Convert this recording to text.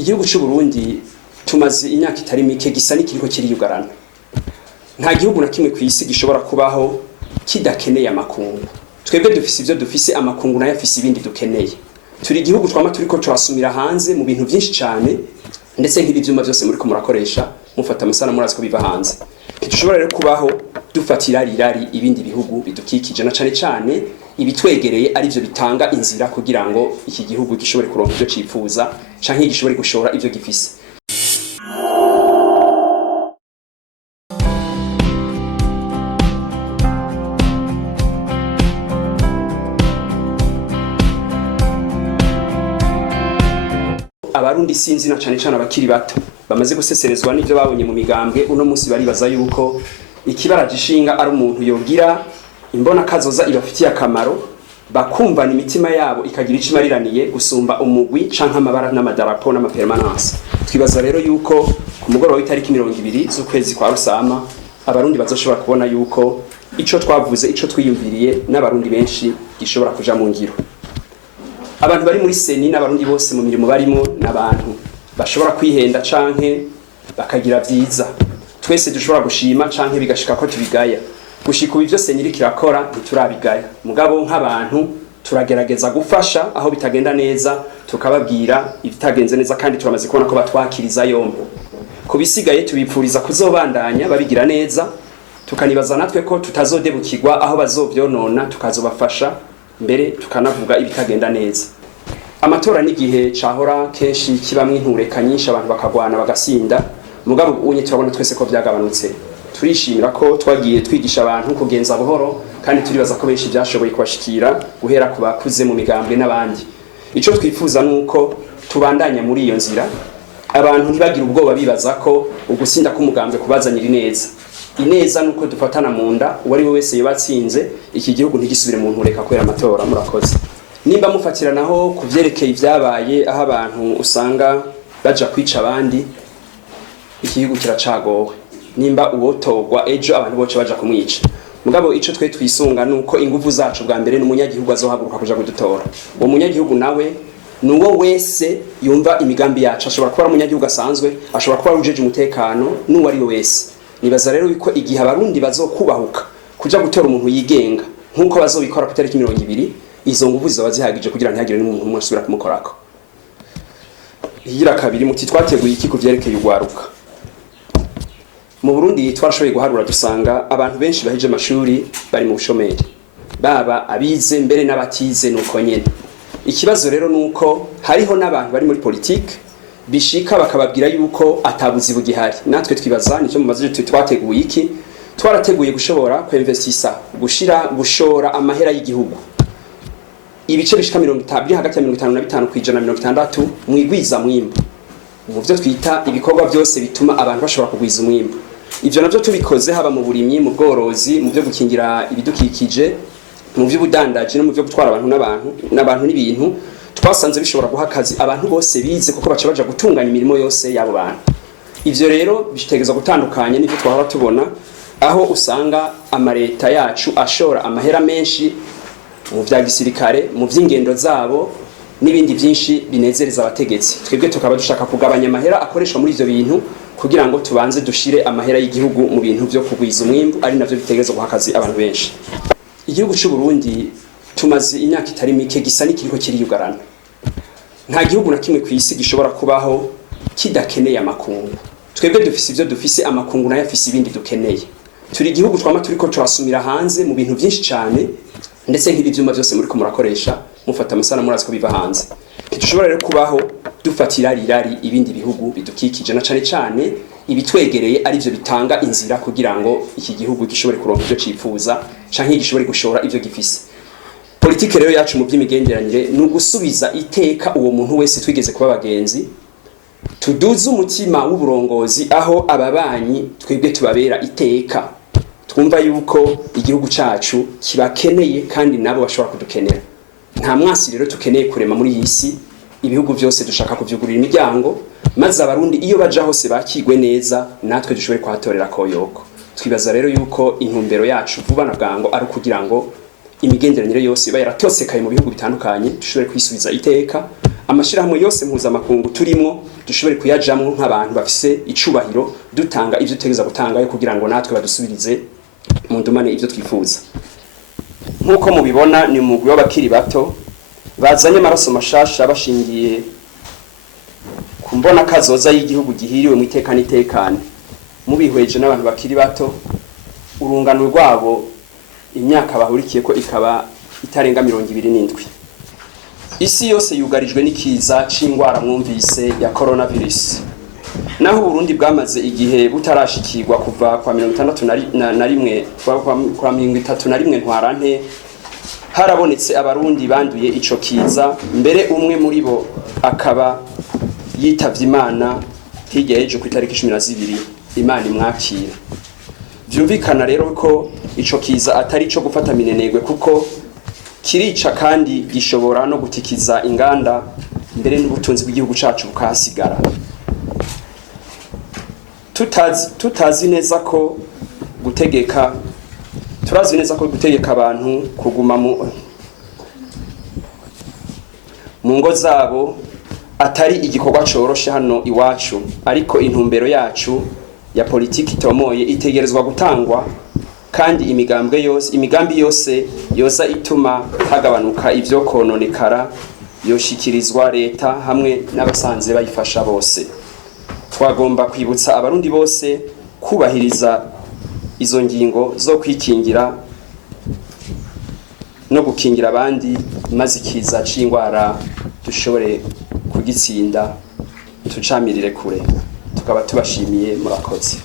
Igihugu cy'u Burundi tumaze imyaka itari mike gisa n'ikiriko kiriyugarana. Nta gihugu na kimwe kw'isi gishobora kubaho kidakeneye amakungu. Twebwe dufise ivyo dufise, amakungu nayo afise ibindi dukeneye. Turi igihugu twama turiko turasumira hanze mu bintu byinshi cyane, ndetse nk'ibi vyuma byose muri ko murakoresha mufata amasana murazi ko biva hanze. Ntitushobora rero kubaho dufatira rirari ibindi bihugu bidukikije, na cane cane ibitwegereye ari byo bitanga inzira kugira ngo iki gihugu gishobore kuronka ivyo cifuza canke gishobore gushora ivyo gifise. Abarundi sinzi na cane cane abakiri bato bamaze guseserezwa n'ivyo babonye mu migambwe, uno munsi baribaza yuko ikibara gishinga ari umuntu yogira imbona kazoza ibafitiye akamaro, bakumvana imitima yabo ikagira icimariraniye gusumba umugwi canke amabara n'amadarapo n'amapermanence. Twibaza rero yuko ku mugoroba w'itariki 20 z'ukwezi kwa Rusama abarundi bazoshobora kubona yuko ico twavuze, ico twiyumviriye n'abarundi benshi gishobora kuja mu ngiro. Abantu bari muri seni n'abarundi bose mu mirimo barimo n'abantu bashobora kwihenda canke bakagira vyiza. Twese dushobora gushima canke bigashika ko tubigaya. Gushika ubu ivyo seni iri kirakora ntiturabigaya. Mugabo nk'abantu turagerageza gufasha aho bitagenda neza, tukababwira ibitagenze neza kandi turamaze kubona ko batwakiriza yombo. Kubisigaye tubipfuriza kuzobandanya babigira neza, tukanibaza natwe ko tutazodebukirwa aho bazovyonona tukazobafasha, mbere tukanavuga ibitagenda neza. Amatora n'igihe cahora kenshi kibamwe intureka nyinshi, abantu bakagwana bagasinda. Mugabo unye turabona twese ko vyagabanutse. Turishimira ko twagiye twigisha abantu kugenza buhoro, kandi turibaza ko benshi byashoboye kubashikira guhera ku bakuze mu migambwe n'abandi. Ico twifuza nuko tubandanya muri iyo nzira, abantu ntibagira ubwoba bibaza ko ugusinda k'umugambwe kubazanira ineza. Ineza nuko dufatana mu nda, uwari we wese yobatsinze iki gihugu ntigisubire mu ntureka kwera amatora. Murakoze. Nimba mufatiranaho kuvyerekeye ivyabaye aho abantu usanga baja kwica abandi, igihugu kiracagowe. Nimba uwotogwa ejo abantu boce baja kumwica. Mugabo ico twe twisunga nuko inguvu zacu bwa mbere n'umunyagihugu azohaguruka kuja kudutora. Uwo munyagihugu nawe nuwo wese yumva imigambi yacu, ashobora kuba umunyagihugu asanzwe, ashobora kuba ujeje umutekano, nuwo ari wese. Nibaza rero yuko igihe abarundi bazokubahuka kuja gutora umuntu yigenga nkuko bazobikora ku tariki 20, izo nguvu zizoba zihagije kugira ntihagire n'umuntu umwe asubira kumukorako. Igira kabiri, muti twateguye iki kuvyerekeye ugwaruka. Mu Burundi twarashoboye guharura dusanga abantu benshi bahije amashuri bari mu bushomeri, baba abize mbere n'abatize nuko nyene. Ikibazo rero nuko hariho n'abantu bari muri politique bishika bakababwira yuko atabuzi bugihari. Natwe twibaza nicyo mu mazu twateguye iki, twarateguye gushobora kwinvestisa, gushora amahera y'igihugu ibice bishika 50 biri hagati ya 55 kwijana na 60 mwigwiza mwimbo, mu byo twita ibikorwa byose bituma abantu bashobora kugwiza umwimbo. Ivyo navyo tubikoze haba mu burimyi, mu bworozi, mu byo gukingira ibidukikije, mu by'ubudandaji no mu byo gutwara abantu n'abantu n'ibintu. Twasanze bishobora guha akazi abantu bose bize kuko baca gutunganya imirimo yose yabo bantu. Ivyo rero bitegeza gutandukanye n'ibyo twahora tubona, aho usanga amareta yacu ashora amahera menshi mu vya gisirikare, mu vy'ingendo zabo n'ibindi byinshi binezereza abategetsi. Twebwe tukaba dushaka kugabanya amahera akoreshwa muri ivyo bintu kugira ngo tubanze dushire amahera y'igihugu mu bintu byo kugwiza umwimbu, ari navyo bitegeza guha akazi abantu benshi. Igihugu cy'u Burundi tumaze imyaka itari mike gisa n'ikiriko kiriyugarana. Nta gihugu na kimwe kw'isi gishobora kubaho kidakeneye amakungu. Twebwe dufise ivyo dufise, amakungu nayo afise ibindi dukeneye. Turi igihugu twama turiko turasumira hanze mu bintu byinshi cyane, ndetse nk'ibi vyuma byose muri ko murakoresha mufata amasana murazi ko biva hanze. Ntitushobora rero kubaho dufatira rirari ibindi bihugu bidukikije, na cane cane ibitwegereye ari byo bitanga inzira kugira ngo iki gihugu gishobore kuronka ivyo cifuza canke gishobore gushora ivyo gifise. Politike rero yacu mu by'imigenderanire ni ugusubiza iteka uwo muntu wese twigeze kuba bagenzi, tuduze umutima w'uburongozi aho ababanyi twebwe tubabera iteka. Twumva yuko igihugu cacu kibakeneye kandi nabo bashobora kudukenera. Nta mwasi rero tukeneye kurema muri iyi si, ibihugu byose dushaka kuvyugurira imiryango, maze abarundi iyo baja hose bakigwe neza, natwe dushobore kwatorera koyoko. Twibaza rero yuko intumbero yacu vuba na bwango ari kugira ngo imigenderanire yose iba yaratosekaye mu bihugu bitandukanye dushobore kwisubiza iteka, amashirahamwe yose mpuzamakungu turimo dushobore kuyajamwo nk'abantu bafise icubahiro dutanga ivyo tutegeza gutanga kugira ngo natwe badusubirize mu ndumane ivyo twifuza. Nkuko mubibona ni umugwi w'abakiri bato bazanye amaraso mashasha bashingiye kumbona kazoza y'igihugu gihiriwe mu iteka n'itekane. Mubihweje n'abantu bakiri bato urungano rwabo imyaka bahurikiye ko ikaba itarenga 27. Isi yose yugarijwe n'ikiza c'ingwara mwumvise ya coronavirus. Naho Burundi bwamaze igihe butarashikirwa kuva kwa 61 kwa 31 ntwarante harabonetse abarundi banduye ico kiza, mbere umwe muri bo akaba yitavye Imana hirya y'ejo ku itariki 12 Imana imwakira. Vyumvikana rero ko ico kiza atari ico gufata minenegwe kuko kirica kandi gishobora no gutikiza inganda mbere n'ubutunzi bw'igihugu cacu bukahasigara. Turazi neza ko gutegeka abantu kuguma mu ngo zabo atari igikorwa coroshe hano iwacu, ariko intumbero yacu ya politiki itomoye itegerezwa gutangwa kandi imigambi yose yoza ituma hagabanuka ivyo kononekara yoshikirizwa leta hamwe n'abasanze bayifasha bose. Twagomba kwibutsa abarundi bose kubahiriza izo ngingo zo kwikingira no gukingira abandi, maze ikiza c'ingwara dushobore kugitsinda tucamirire kure. Tukaba tubashimiye, murakoze.